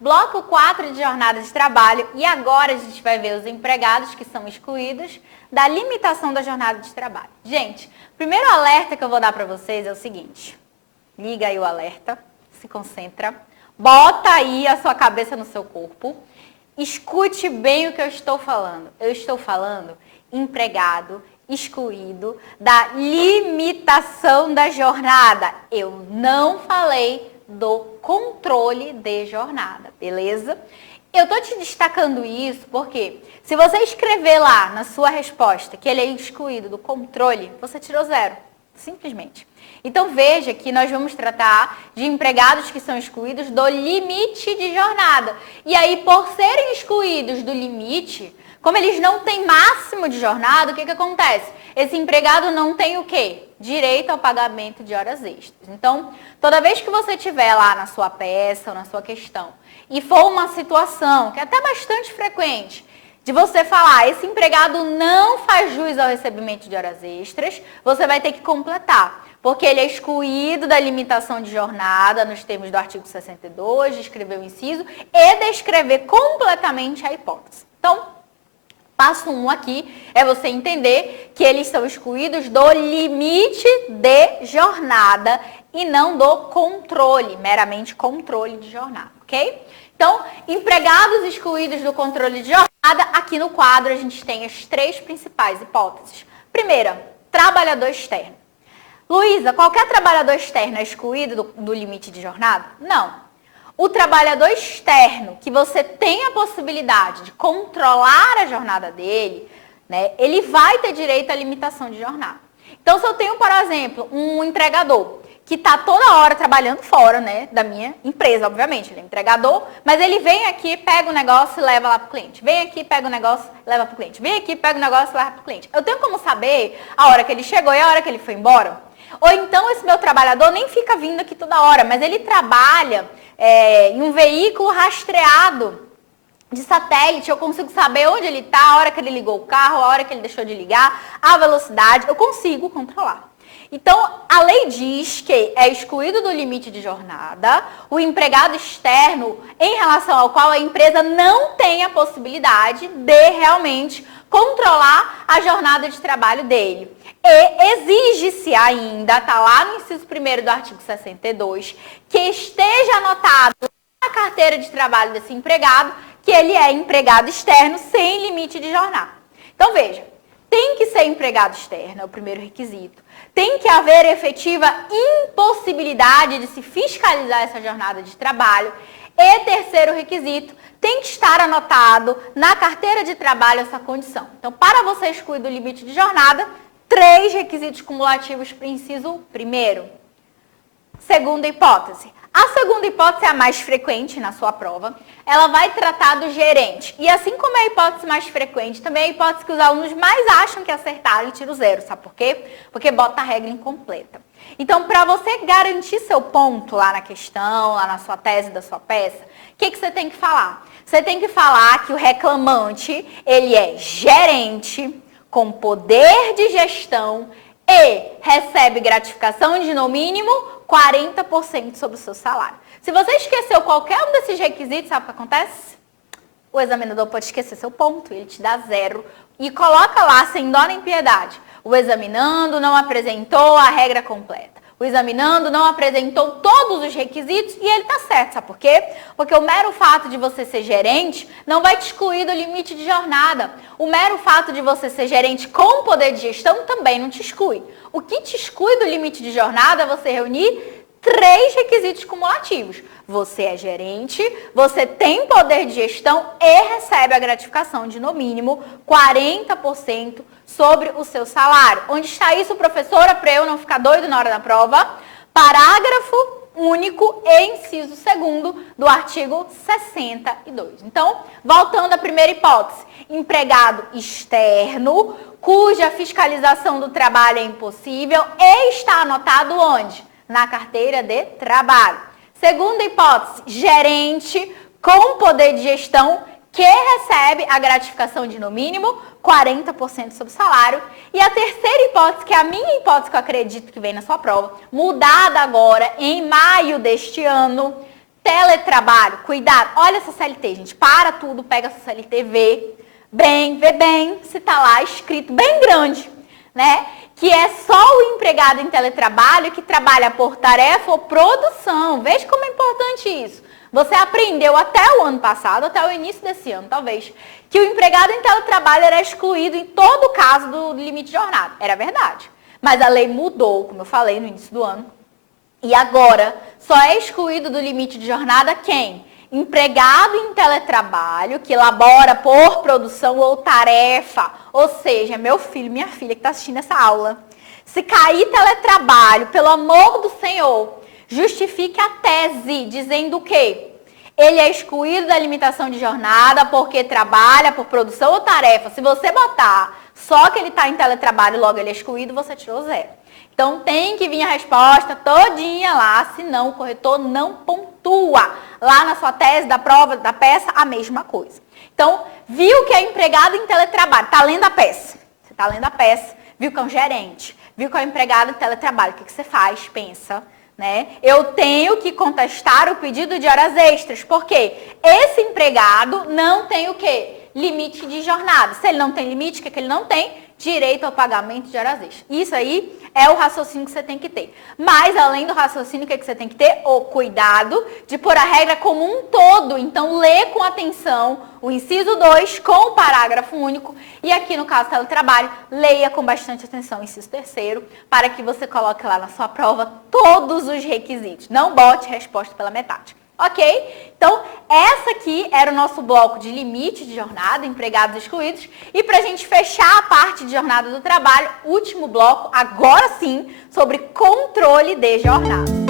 Bloco 4 de jornada de trabalho e agora a gente vai ver os empregados que são excluídos da limitação da jornada de trabalho. Gente, primeiro alerta que eu vou dar para vocês é o seguinte, liga aí o alerta, se concentra, bota aí a sua cabeça no seu corpo, escute bem o que eu estou falando. Eu estou falando empregado excluído da limitação da jornada. Eu não falei do controle de jornada, beleza? Eu tô te destacando isso porque se você escrever lá na sua resposta que ele é excluído do controle, você tirou 0, simplesmente. Então veja que nós vamos tratar de empregados que são excluídos do limite de jornada. E aí, por serem excluídos do limite, como eles não têm máximo de jornada, o que acontece? Esse empregado não tem o quê? Direito ao pagamento de horas extras. Então, toda vez que você tiver lá na sua peça ou na sua questão e for uma situação que é até bastante frequente, de você falar, esse empregado não faz jus ao recebimento de horas extras, você vai ter que completar, porque ele é excluído da limitação de jornada nos termos do artigo 62, descrever o inciso e descrever completamente a hipótese. Então, passo 1 aqui é você entender que eles são excluídos do limite de jornada e não do controle, meramente controle de jornada, ok? Então, empregados excluídos do controle de jornada, aqui no quadro a gente tem as 3 principais hipóteses. Primeira, trabalhador externo. Luísa, qualquer trabalhador externo é excluído do limite de jornada? Não. O trabalhador externo, que você tem a possibilidade de controlar a jornada dele, né, ele vai ter direito à limitação de jornada. Então, se eu tenho, por exemplo, um entregador que está toda hora trabalhando fora, né, da minha empresa, obviamente, ele é entregador, mas ele vem aqui, pega o negócio e leva lá para o cliente. Vem aqui, pega o negócio e leva para o cliente. Vem aqui, pega o negócio e leva para o cliente. Eu tenho como saber a hora que ele chegou e a hora que ele foi embora? Ou então esse meu trabalhador nem fica vindo aqui toda hora, mas ele trabalha em um veículo rastreado de satélite, eu consigo saber onde ele está, a hora que ele ligou o carro, a hora que ele deixou de ligar, a velocidade, eu consigo controlar. Então, a lei diz que é excluído do limite de jornada o empregado externo em relação ao qual a empresa não tem a possibilidade de realmente controlar a jornada de trabalho dele. E exige-se ainda, está lá no inciso 1º do artigo 62, que esteja anotado na carteira de trabalho desse empregado que ele é empregado externo sem limite de jornada. Então, veja, tem que ser empregado externo, é o primeiro requisito. Tem que haver efetiva impossibilidade de se fiscalizar essa jornada de trabalho. E terceiro requisito, tem que estar anotado na carteira de trabalho essa condição. Então, para você excluir do limite de jornada, 3 requisitos cumulativos para o inciso 1º. Segunda hipótese. A segunda hipótese é a mais frequente na sua prova. Ela vai tratar do gerente. E assim como é a hipótese mais frequente, também é a hipótese que os alunos mais acham que acertaram e tira o 0. Sabe por quê? Porque bota a regra incompleta. Então, para você garantir seu ponto lá na questão, lá na sua tese da sua peça, o que você tem que falar? Você tem que falar que o reclamante, ele é gerente, com poder de gestão e recebe gratificação de no mínimo 40% sobre o seu salário. Se você esqueceu qualquer um desses requisitos, sabe o que acontece? O examinador pode esquecer seu ponto, ele te dá 0 e coloca lá, sem dó nem piedade, o examinando não apresentou a regra completa. O examinando não apresentou todos os requisitos e ele está certo, sabe por quê? Porque o mero fato de você ser gerente não vai te excluir do limite de jornada. O mero fato de você ser gerente com poder de gestão também não te exclui. O que te exclui do limite de jornada é você reunir 3 requisitos cumulativos. Você é gerente, você tem poder de gestão e recebe a gratificação de no mínimo 40% sobre o seu salário. Onde está isso, professora, para eu não ficar doido na hora da prova? Parágrafo único e inciso 2º do artigo 62. Então, voltando à primeira hipótese, empregado externo, cuja fiscalização do trabalho é impossível e está anotado onde? Na carteira de trabalho. Segunda hipótese, gerente com poder de gestão que recebe a gratificação de no mínimo 40% sobre o salário. E a terceira hipótese, que é a minha hipótese que eu acredito que vem na sua prova, mudada agora em maio deste ano, Teletrabalho, cuidado. Olha essa CLT, gente. Para tudo, pega essa CLT, vê bem se tá lá escrito bem grande, né? Que é só o empregado em teletrabalho que trabalha por tarefa ou produção. Veja como é importante isso. Você aprendeu até o ano passado, até o início desse ano, talvez, que o empregado em teletrabalho era excluído em todo caso do limite de jornada. Era verdade. Mas a lei mudou, como eu falei no início do ano. E agora, só é excluído do limite de jornada quem? Empregado em teletrabalho, que elabora por produção ou tarefa. Ou seja, meu filho, minha filha que está assistindo essa aula. Se cair teletrabalho, pelo amor do Senhor, justifique a tese dizendo o quê? Ele é excluído da limitação de jornada porque trabalha por produção ou tarefa. Se você botar só que ele está em teletrabalho, logo ele é excluído, você tirou 0. Então, tem que vir a resposta todinha lá, senão o corretor não pontua. Lá na sua tese, da prova, da peça, a mesma coisa. Então, viu que é empregado em teletrabalho, está lendo a peça. Você está lendo a peça, viu que é um gerente, viu que é um empregado em teletrabalho. O que você faz? Pensa, né? Eu tenho que contestar o pedido de horas extras, porque esse empregado não tem o quê? Limite de jornada. Se ele não tem limite, o que ele não tem? Direito ao pagamento de horas extras. Isso aí é o raciocínio que você tem que ter. Mas, além do raciocínio, o que você tem que ter? O cuidado de pôr a regra como um todo. Então, lê com atenção o inciso 2 com o parágrafo único. E aqui, no caso do teletrabalho, leia com bastante atenção o inciso 3º, para que você coloque lá na sua prova todos os requisitos. Não bote resposta pela metade. Ok? Então, essa aqui era o nosso bloco de limite de jornada, empregados excluídos. E para a gente fechar a parte de jornada do trabalho, último bloco, agora sim, sobre controle de jornada.